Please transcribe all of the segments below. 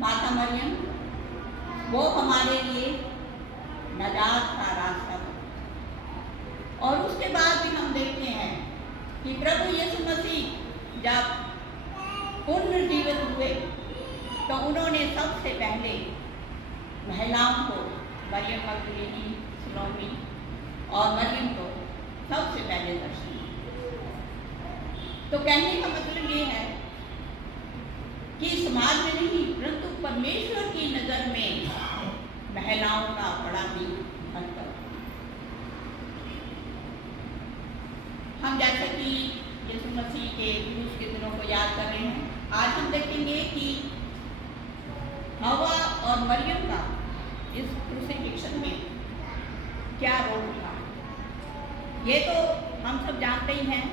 माता मरियम, वो हमारे लिए नजात का रास्ता बनी। और उसके बाद भी हम देखते हैं कि प्रभु यीशु मसीह जब पुनर्जीवित हुए तो उन्होंने सबसे पहले महिलाओं को, मरियम मगदलीनी, सलोमी और मरियम को सबसे पहले दर्शन दिया। तो कहने का मतलब ये है कि समाज में नहीं परंतु परमेश्वर की नजर में महिलाओं का बड़ा भी महत्व। हम जैसे कि यीशु मसीह के क्रूस के दिनों को याद कर रहे हैं, आज हम देखेंगे कि हवा और मरियम का इस क्रूसिफिक्शन में क्या रोल था। ये तो हम सब जानते ही हैं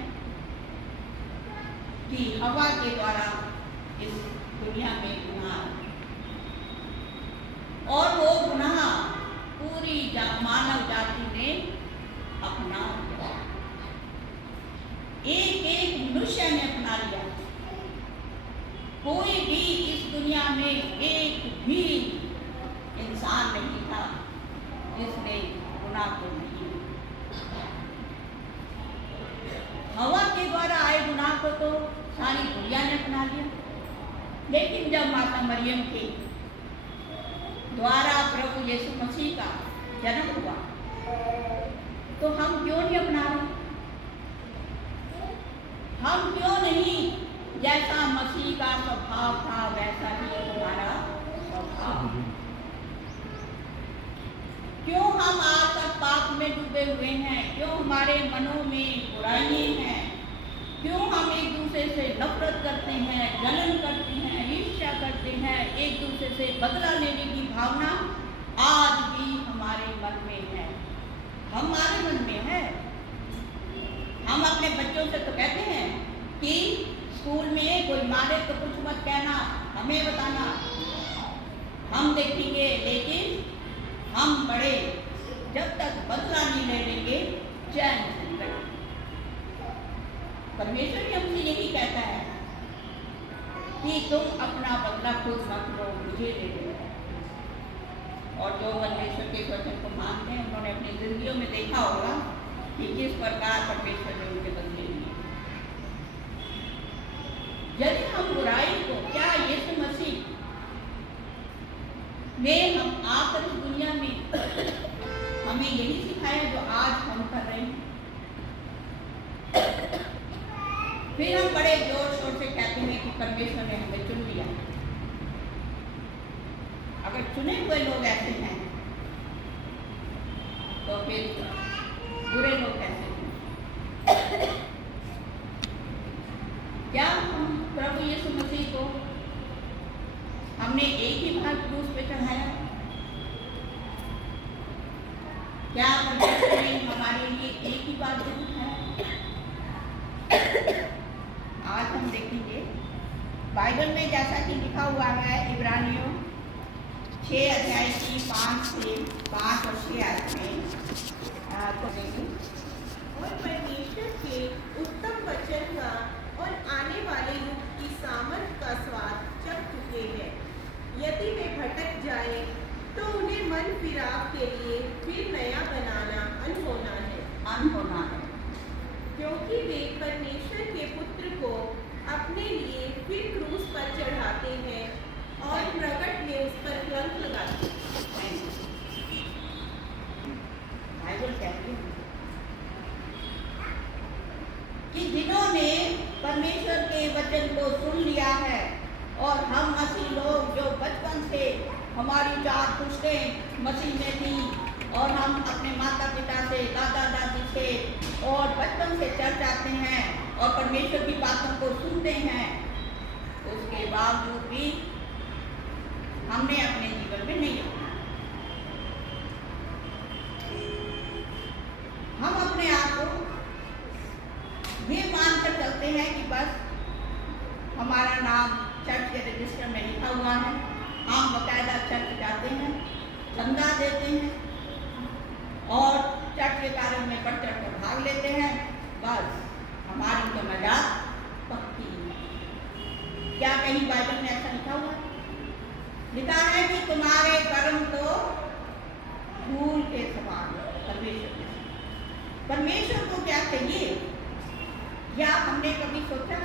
कि हवा के द्वारा इस दुनिया में गुनाह, और वो गुनाह पूरी मानव जाति ने अपना लिया। एक एक मनुष्य ने अपना लिया। कोई भी इस दुनिया में एक भी इंसान नहीं था जिसने गुनाह को नहीं। हवा के द्वारा आए गुनाह को तो सारी दुनिया ने अपना लिया, लेकिन जब माता मरियम के द्वारा प्रभु यीशु मसीह का जन्म हुआ तो हम क्यों नहीं अपना रहे? हम क्यों नहीं जैसा मसीह का स्वभाव था वैसा ही हमारा स्वभाव? क्यों हम आज तक पाप में डूबे हुए हैं? क्यों हमारे मनों में बुराइयां हैं? क्यों हम एक दूसरे से नफरत करते हैं, जलन करते हैं, ईर्ष्या करते हैं, एक दूसरे से बदला लेने की भावना आज भी हमारे मन में है? हमारे मन में है। हम अपने बच्चों से तो कहते हैं कि स्कूल में कोई मारे तो कुछ मत कहना, हमें बताना, हम देखेंगे, लेकिन हम बड़े जब तक बदला नहीं ले लेंगे चैन से नहीं बैठेंगे। परमेश्वर भी हमसे यही कहता है कि तुम अपना बदला खुद मत लो, मुझे दे दो। और जो परमेश्वर के वचन को मानते हैं उन्होंने अपनी जिंदगियों में देखा होगा कि किस प्रकार परमेश्वर ने उनके बदले लिए। यदि हम बुराई को, क्या यीशु मसीह ने हम आकर इस दुनिया में हमें यही सिखाया जो आज हम कर रहे हैं? फिर हम बड़े जोर शोर से कहते हैं कि परमेश्वर ने हमें चुन लिया। अगर चुने हुए लोग ऐसे हैं तो फिर बुरे लोग कैसे हैं? क्या हम प्रभु यीशु मसीह को हमने एक ही बार क्रूस पे चढ़ाया? क्या परमेश्वर ने हमारे लिए एक ही बार से उठाया? आज हम देखेंगे बाइबल में जैसा कि लिखा हुआ है इब्रानियों 6 अध्याय की 5 और 6 आयत में और परमेश्वर के उत्तम वचन का और आने वाले युग की सामर्थ का स्वाद चख चुके हैं। यदि वे भटक जाएं तो उन्हें मन फिराव के लिए फिर नया बनाना अनहोना है, क्योंकि वे परमेश्वर के पुत्र को अपने लिए फिर क्रूस पर चढ़ाते हैं और प्रकट में उस पर कलंक लगाते हैं। बाइबल कहती है कि जिन्होंने परमेश्वर के वचन को सुन लिया है, और हम मसीह लोग जो बचपन से हमारी 4 पुश्तें मसीह में थी और हम अपने माता पिता से, दादा दादी से और बचपन से चर्च आते हैं और परमेश्वर की बातों को सुनते हैं, उसके बावजूद भी हमने अपने जीवन में नहीं अपनाया। हम अपने आप को ये मानकर चलते हैं कि बस हमारा नाम चर्च के रजिस्टर में लिखा हुआ है, हम बाकायदा चर्च जाते हैं, चंदा देते हैं और चर्च के कार्य में बढ़ चढ़ कर भाग लेते हैं, बस हमारी तो नजात पक्की है। क्या कहीं बाइबल में ऐसा लिखा हुआ है? लिखा है कि तुम्हारे कर्म तो धूल के समान। परमेश्वर को क्या चाहिए, या हमने कभी सोचा?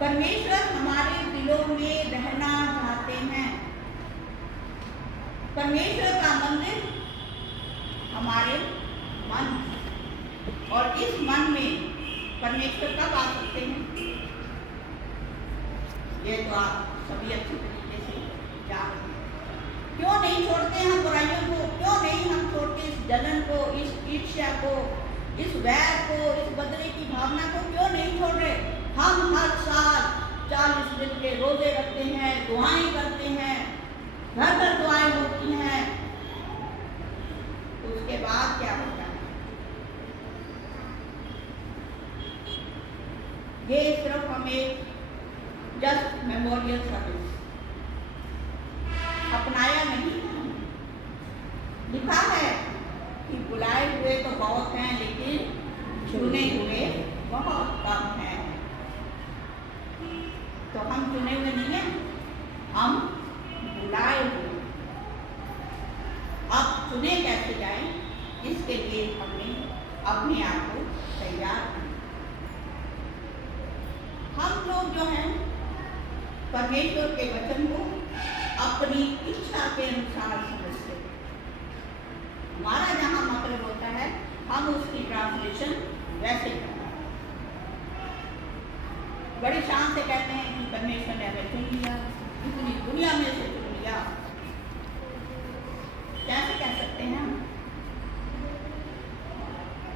परमेश्वर हमारे दिलों में रहना चाहते हैं। परमेश्वर का मंदिर हमारे मन, और इस मन में परमेश्वर कब आ सकते हैं? ये तो आप सभी अच्छी तरीके से जानते हैं। क्यों नहीं छोड़ते हम बुराइयों को? क्यों नहीं हम छोड़ते इस जलन को, इस ईर्ष्या को, इस वैर को, इस बदले की भावना को क्यों नहीं छोड़ रहे? हम हर साल 40 दिन के रोजे रखते हैं, दुआएं करते हैं, घर घर दुआएं होती हैं, उसके बाद क्या होता है? ये सिर्फ हमें जस्ट मेमोरियल सर्विस अपनाया नहीं। लिखा है कि बुलाए हुए तो बहुत हैं, लेकिन चुने हुए बहुत कम हैं। तो हम चुने हुए नहीं हैं, हम बुलाए हुए। अब चुने कैसे जाएं, इसके लिए हमने अपने आप को तैयार किया। हम लोग जो हैं परमेश्वर के वचन को अपनी इच्छा के अनुसार समझते हैं। हमारा जहाँ मतलब होता है, हम उसकी ट्रांसलेशन वैसे करते हैं। बड़ी शान से कहते हैं कि परमेश्वर ने हमें चुन लिया, इतनी दुनिया में से चुन लिया। कैसे कह सकते हैं हम?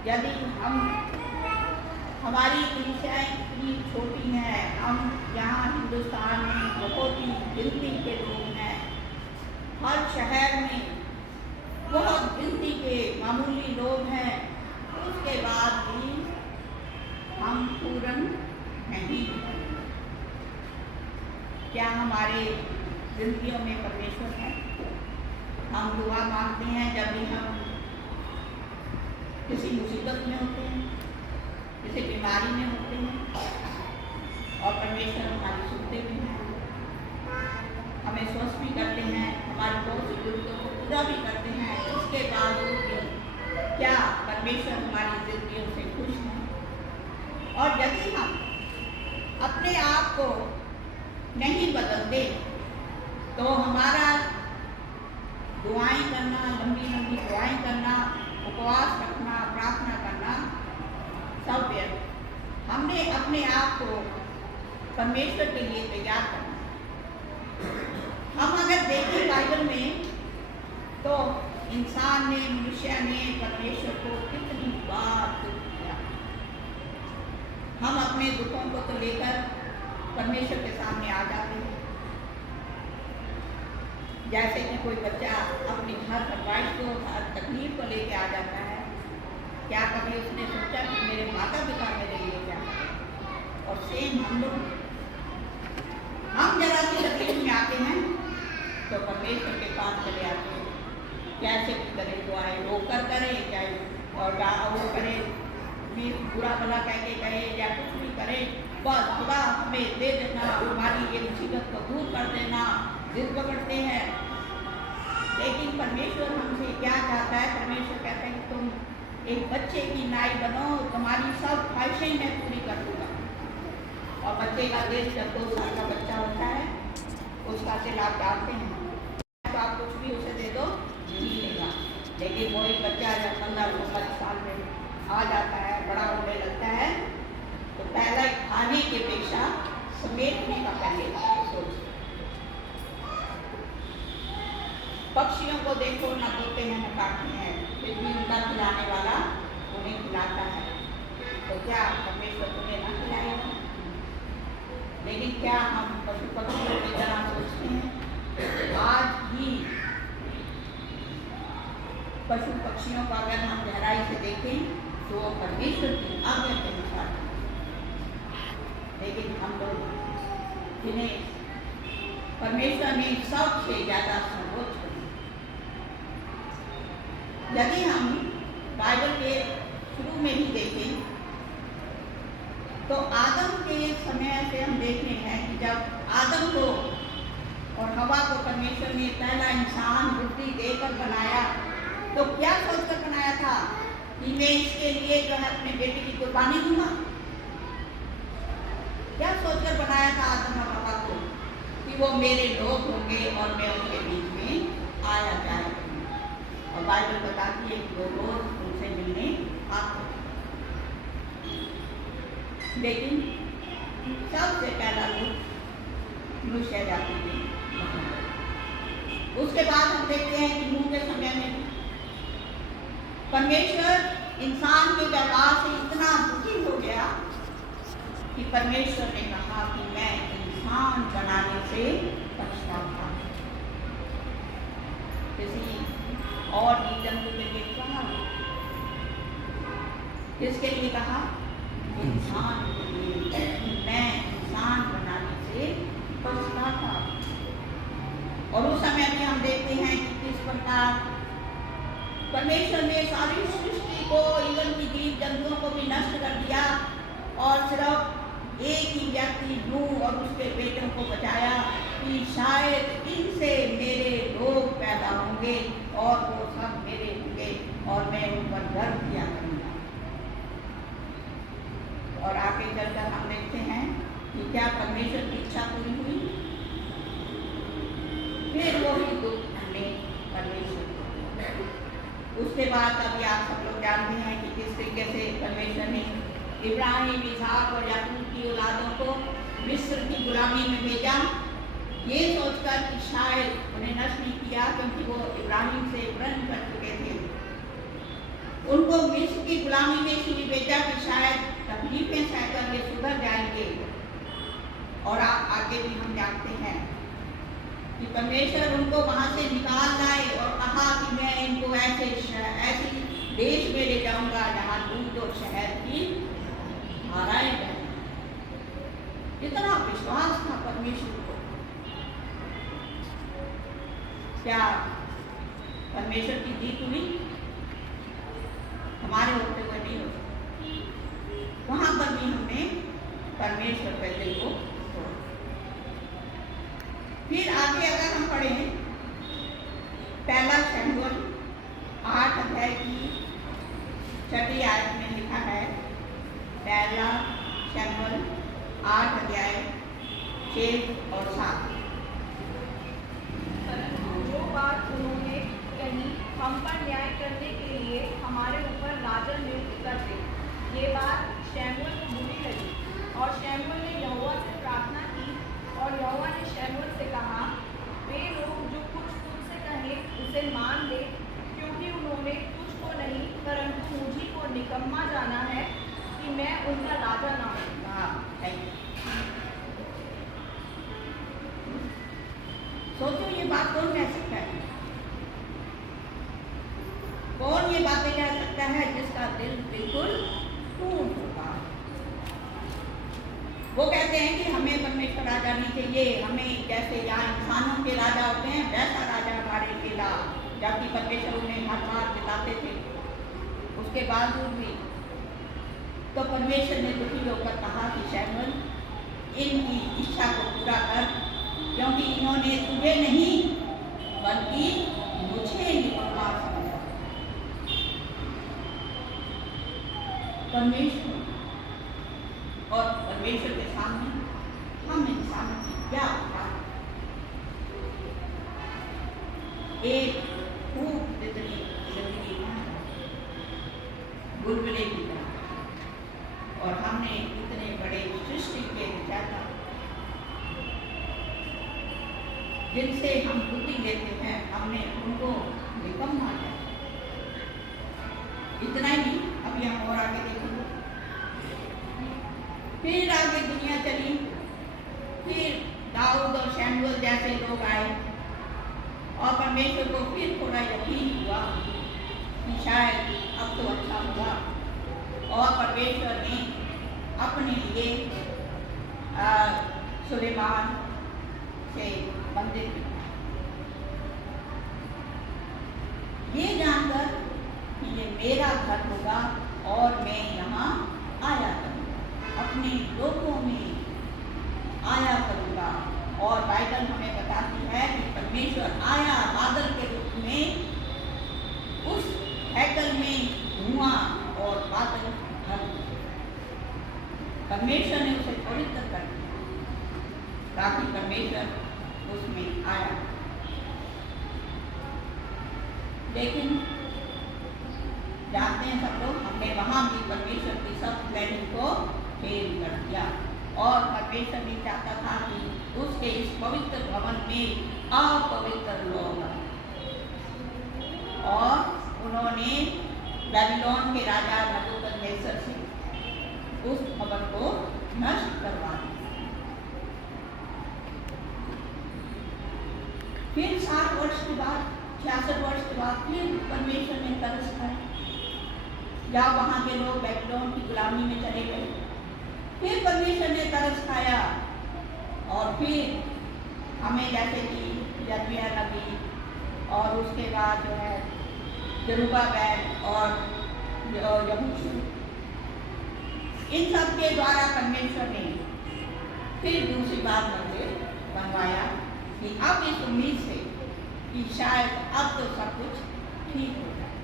यदि हमारी कलीसियाएं इतनी छोटी हैं, हम यहाँ हिंदुस्तान में बहुत ही गिनती के लोग हैं, हर शहर में बहुत गिनती के मामूली लोग हैं, उसके बाद भी हम पूर्ण नहीं। क्या हमारे जिंदगियों में परमेश्वर है? हम दुआ मांगते हैं जब भी हम किसी मुसीबत में होते हैं, किसी बीमारी में होते हैं, और परमेश्वर हमारी सुनते भी हैं, हमें स्वस्थ भी करते हैं, हमारी बहुत सी जरूरतों को पूरा भी करते हैं। उसके बावजूद भी क्या परमेश्वर हमारी जिंदगियों से खुश हैं? और यदि हम अपने आप को नहीं बदलते तो हमारा दुआएं करना, लंबी लंबी दुआएं करना, उपवास रखना, प्रार्थना करना सब व्यर्थ। हमने अपने आप को परमेश्वर के लिए तैयार करना। हम अगर देखें बाइबल में, तो इंसान ने, मनुष्य ने परमेश्वर को कितनी बार दुख दिया। हम अपने दुखों को तो लेकर परमेश्वर के सामने आ जाते हैं। जैसे कि कोई बच्चा अपनी हर फरमाइश को, हर तकलीफ को लेके आ जाता है। क्या कभी उसने सोचा कि मेरे माता पिता मेरे लिए क्या करें? और सेम हम लोग, हम जरा सी तकलीफ में आते हैं तो परमेश्वर के पास चले आते हैं। कैसे भी करें दुआएं, रोकर करें, चाहे और वो करें, बुरा भला कह के करें या कुछ भी करें, बस खुदा हमें दे देना, हमारी ये मुसीबत को दूर कर देना, जिद पकड़ते हैं। लेकिन परमेश्वर हमसे क्या चाहता है? परमेश्वर कहता है कि तुम एक बच्चे की नाई बनो, तुम्हारी सब ख्वाहिशें मैं पूरी कर दूंगा। और बच्चे का दिल जब 2 साल का बच्चा होता है, उसका दिल आप जानते हैं, तो आप कुछ भी उसे दे दो, जी लेगा। लेकिन वो एक बच्चा जब 15-15 साल में आ जाता है, बड़ा होने लगता है, तो पहला खाने की अपेक्षा समेटने का पहले सोचता है। पक्षियों को देखो, न बोते हैं न काटते हैं, फिर भी उनका खिलाने वाला उन्हें खिलाता है। तो क्या परमेश्वर तुम्हें न खिलाएगा? लेकिन क्या हम पशु पक्षियों की तरह सोचते हैं? आज भी पशु पक्षियों को अगर हम गहराई से देखें तो परमेश्वर की आज्ञा के अनुसार, लेकिन हम लोग जिन्हें परमेश्वर ने सबसे ज्यादा सर्वोच्च, यदि हम बाइबल के शुरू में ही देखें तो आदम के समय से हम देख रहे हैं कि जब आदम को और हवा को परमेश्वर ने पहला इंसान बुद्धि देकर बनाया, तो क्या सोचकर बनाया था कि मैं इसके लिए जो है अपने बेटे की कुर्बानी दूंगा? क्या सोचकर बनाया था आदम और हवा को कि वो मेरे लोग होंगे और मैं उनके बीच में आया जाए? और बाइबल बताती है कि वो रोज उनसे मिलने आते, लेकिन सबसे पहला रूप मनुष्य जाति में। उसके बाद हम देखते हैं कि नूह के समय में परमेश्वर इंसान के व्यवहार से इतना दुखी हो गया कि परमेश्वर ने कहा कि मैं इंसान बनाने से पछताता हूं। किसी और जीव जंतु के लिए कहा, किसके लिए कहा? इंसान के लिए। मैं इंसान बनाने से पछताता। और उस समय में हम देखते हैं कि किस प्रकार परमेश्वर ने सारी सृष्टि को, इवन की जीव जंतुओं को भी नष्ट कर दिया और सिर्फ एक ही व्यक्ति नूह और उसके बेटों को बचाया कि शायद इनसे मेरे लोग पैदा होंगे और वो सब मेरे होंगे और मैं उन पर गर्व किया करूँगा। और आगे चलकर हम देखते हैं कि क्या परमेश्वर की इच्छा पूरी हुई? फिर वो ही दुख हमने परमेश्वर को। उसके बाद अभी आप सब लोग जानते हैं कि किस तरीके से परमेश्वर ने इब्राहिम, इसहाक और याकूब की औलादों को मिस्र की गुलामी में भेजा, ये सोचकर कि शायद उन्हें नष्ट नहीं किया क्योंकि वो इब्राहिम से प्रण कर चुके थे। उनको मिस्र की गुलामी में इसलिए भेजा कि शायद तकलीफें सहकर ये सुधर जाएंगे। और आप आगे भी हम जानते हैं कि परमेश्वर उनको वहां से निकाल लाए और कहा कि मैं इनको ऐसे देश में ले जाऊंगा जहां दूध और शहद की धाराएं बहें। कितना विश्वास था परमेश्वर को। क्या परमेश्वर की जीत हुई? हमारे होते हुए नहीं हो सकती। वहां पर भी हमने परमेश्वर के दिल को तोड़ा। फिर आगे अगर हम पढ़ें, पहला शमूएल 8 अध्याय की 6वीं आयत में लिखा है, पहला शमूएल 8 अध्याय 6 और 7। जो बात उन्होंने कही, हम पर न्याय करने के लिए हमारे ऊपर राजा नियुक्त कर दे, ये बात शमूएल को बुरी लगी। और शमूएल ने यहोवा से प्रार्थना की और यहोवा ने शमूएल से कहा, वे लोग जो कुछ तुझसे कहें उसे मान ले, क्योंकि उन्होंने तुझको नहीं परंतु मुझी को निकम्मा जाना है कि मैं उनका राजा ना हूँ। सोचो ये बात कौन कह सकता है? कौन ये बातें कह सकता है जिसका दिल बिल्कुल टूट चुका है? वो कहते हैं कि हमें परमेश्वर राजा नहीं चाहिए, हमें जैसे यहाँ इंसानों के राजा होते हैं वैसा राजा हमारे खिला, जबकि परमेश्वर उन्हें हर बार दिलाते थे। उसके बावजूद भी तो परमेश्वर ने दुखी होकर कहा कि शमूएल, इनकी इच्छा को पूरा कर, क्योंकि इन्होंने तुझे नहीं बल्कि मुझे निकम्मा समझा। परमेश्वर और परमेश्वर के सामने हम इंसानों की क्या औकात? एक खूब जितनी जिंदगी बुलबुले की तरह, और हमने इतने बड़े सृष्टि के विचारक जिनसे हम बुद्धि लेते हैं, हमने उनको निकम्मा किया। इतना ही नहीं, अभी हम और आगे देखेंगे। फिर आगे दुनिया चली, फिर दाऊद और शमूएल जैसे लोग आए और परमेश्वर को फिर थोड़ा यकीन हुआ कि शायद अब तो अच्छा हुआ, और परमेश्वर ने अपने लिए सुलेमान से मंदिर बनाया। ये जानकर कि ये मेरा घर होगा और मैं यहाँ आया करूँगा, अपने लोगों में आया करूँगा और बाइबल हमें बताती है कि परमेश्वर आया बादल के रूप में, उस हैकल में धुआं और बादल भर दिए। परमेश्वर ने उसे पवित्र कर दिया ताकि परमेश्वर उसमें आया। लेकिन जानते हैं सब लोग, हमने वहां भी परमेश्वर की सब प्लानिंग को फेल कर दिया और परमेश्वर ने चाहता था कि उसके इस पवित्र भवन में अपवित्र लोग आए। और उन्होंने बेबीलोन के राजा नबूकदनेस्सर से उस भवन को नष्ट करवा दिया। फिर 60 वर्ष के बाद, 66 वर्ष के बाद फिर परमेश्वर ने तरस खाया जब वहां के लोग बेबीलोन की गुलामी में चले गए। फिर परमेश्वर ने तरस खाया और फिर हमें जैसे कि यिर्मयाह नबी और उसके बाद जो है जरुब्बाबेल और यहोशू, इन सब के द्वारा परमेश्वर ने फिर दूसरी बार मंदिर बनवाया कि अब इस उम्मीद से कि शायद अब तो सब कुछ ठीक हो जाए।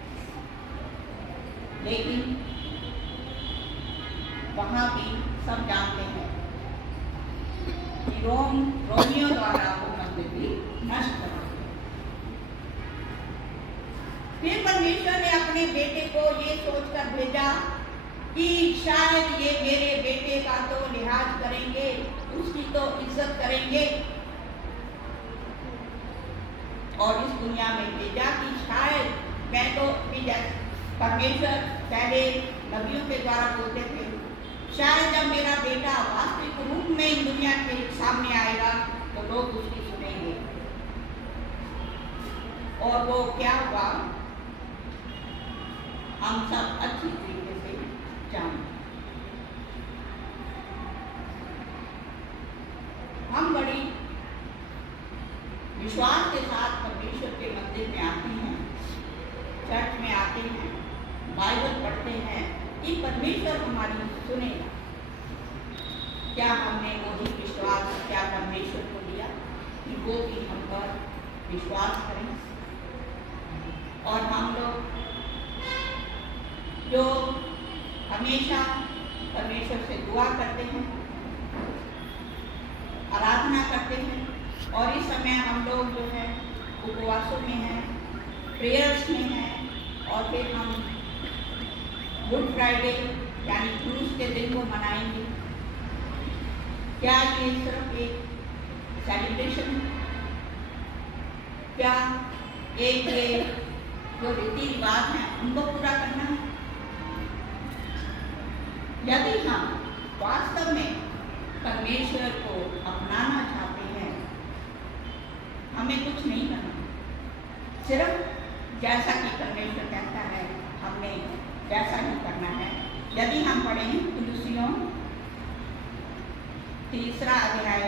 लेकिन वहाँ भी सब जानते हैं कि रोमियों द्वारा वो मंदिर भी नष्ट कर दिया। फिर परमेश्वर ने अपने बेटे को ये सोचकर भेजा कि शायद ये मेरे बेटे का तो लिहाज करेंगे, उसकी तो इज्जत करेंगे, और इस दुनिया में भेजा कि शायद मैं तो भी परमेश्वर पहले नबियों के द्वारा बोलते थे, शायद जब मेरा बेटा वास्तविक रूप में इन दुनिया के सामने आएगा तो लोग उसकी सुनेंगे। और वो क्या हुआ हम सब अच्छी तरीके से जानते। हम बड़ी विश्वास के साथ परमेश्वर के मंदिर में आते हैं, चर्च में आते हैं, बाइबल पढ़ते हैं कि परमेश्वर हमारी सुनेगा। क्या हमने वही विश्वास क्या परमेश्वर को दिया कि वो भी हम पर विश्वास करें? और हम लोग जो हमेशा परमेश्वर से दुआ करते हैं, आराधना करते हैं, और इस समय हम लोग जो है उपवासों में हैं, प्रेयर्स में हैं, और फिर हम गुड फ्राइडे यानी क्रूस के दिन को मनाएंगे। क्या ये सिर्फ एक सेलिब्रेशन है? क्या एक जो रीति रिवाज हैं उनको पूरा करना है? यदि हम वास्तव में परमेश्वर को अपनाना चाहते हैं, हमें कुछ नहीं करना, सिर्फ जैसा कि परमेश्वर कहता है हमने वैसा ही करना है। यदि हम पढ़ें कुलुस्सियों 3 अध्याय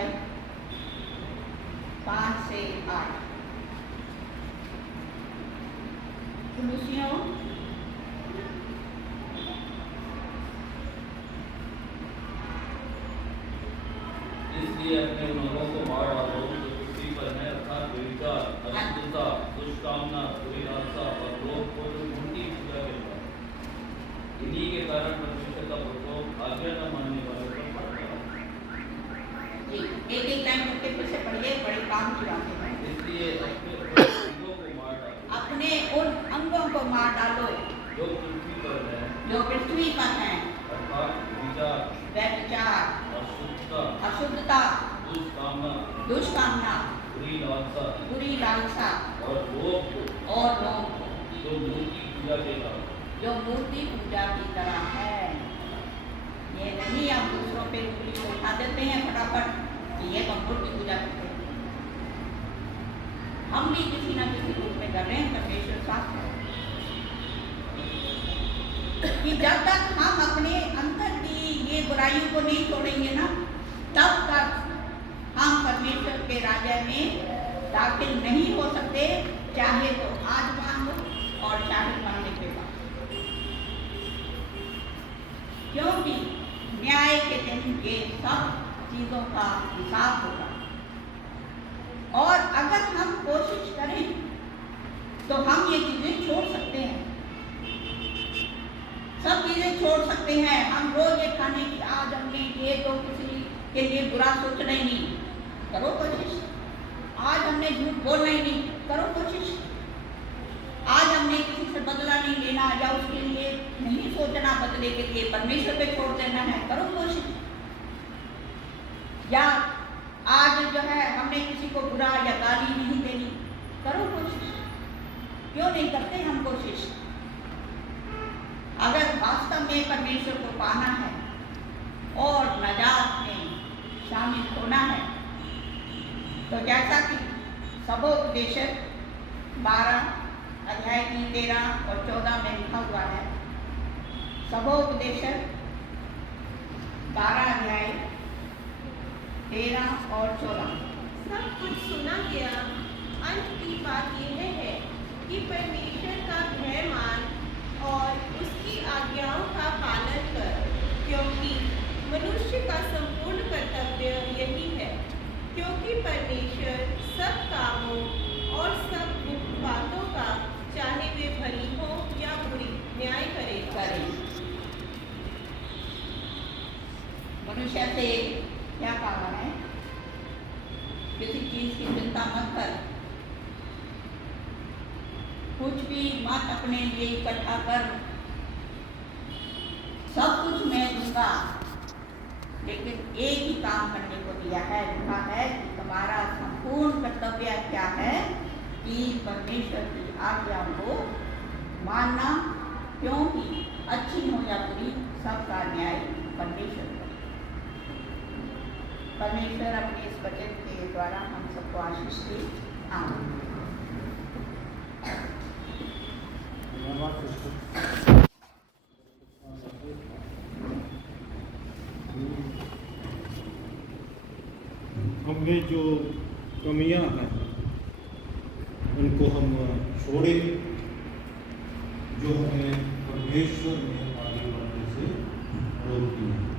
5 से 8, कुलुस्सियों इसलिए अपने उन लोगों को मार डालो जो पृथ्वी पर है, अर्थात व्यभिचार, अशुद्धता, दुष्कामना, बुरी लालसा और लोभ को जो मूर्ति पूजा के बाद इन्हीं के कारण परमेश्वर का प्रकोप आज्ञा न मानने वालों पर पड़ता है। एक टाइम करके फिर से पढ़िए, बड़े काम की बातें हैं। इसलिए अपने अंगों को मार डालो, अपने उन अंगों को मार डालो जो पृथ्वी पर है, जो पृथ्वी पर हैं, अर्थात व्यभिचार, अशुद्धता, दुष्कामना, बुरी लालसा और लोभ को जो मूर्ति पूजा की तरह है। ये नहीं हम दूसरों पे उंगली को उठा देते हैं फटाफट कि ये तो मूर्ति पूजा करते हैं। हम भी किसी न किसी रूप में कर रहे हैं। परमेश्वर साथ है कि जब तक हम अपने अंतर की ये बुराइयों को नहीं छोड़ेंगे ना, तब तक हम परमेश्वर के राज्य में दाखिल नहीं हो सकते, चाहे तो आज मांगो और चाहे मरने के बाद, क्योंकि न्याय के दिन ये सब चीजों का हिसाब होगा। और अगर हम कोशिश करें तो हम ये चीजें छोड़ सकते हैं, सब चीजें छोड़ सकते हैं। हम रोज ये खाने की आज हमने ये तो किसी के लिए बुरा सोचना ही नहीं, करो कोशिश। आज हमने झूठ बोलना ही नहीं, करो कोशिश। आज हमने किसी से बदला नहीं लेना या उसके लिए नहीं सोचना, बदले के लिए परमेश्वर पे छोड़ देना है, करो कोशिश। या आज जो है हमने किसी को बुरा या गाली नहीं देनी, करो कोशिश। क्यों नहीं करते हम कोशिश? अगर वास्तव में परमेश्वर को पाना है और नजात में शामिल होना है तो जैसा कि सबोपदेशक 12 अध्याय की 13 और 14 में लिखा हुआ है, सबोपदेशक 12 अध्याय 13 और 14। सब कुछ सुना गया, अंत की बात यह है कि परमेश्वर का भय मान और उसकी आज्ञाओं का पालन कर, क्योंकि मनुष्य का संपूर्ण कर्तव्य यही है। क्योंकि परमेश्वर सब कामों और सब बातों का, चाहे वे भली हो या बुरी, न्याय करेगा। मनुष्य से क्या कहा है? किसी चीज की चिंता मत कर, कुछ भी मत अपने लिए इकट्ठा कर, सब कुछ मैं दूंगा, लेकिन एक ही काम करने को दिया है। लिखा है कि तुम्हारा संपूर्ण कर्तव्य क्या है कि परमेश्वर की आज्ञाओं को मानना, क्योंकि अच्छी हो या बुरी सबका न्याय परमेश्वर का। परमेश्वर अपने इस वचन के द्वारा हम सबको आशीष दे। आमीन। हमें जो कमियां हैं उनको हम छोड़ें, जो हमें परमेश्वर में आगे बढ़ने से रोकती हैं।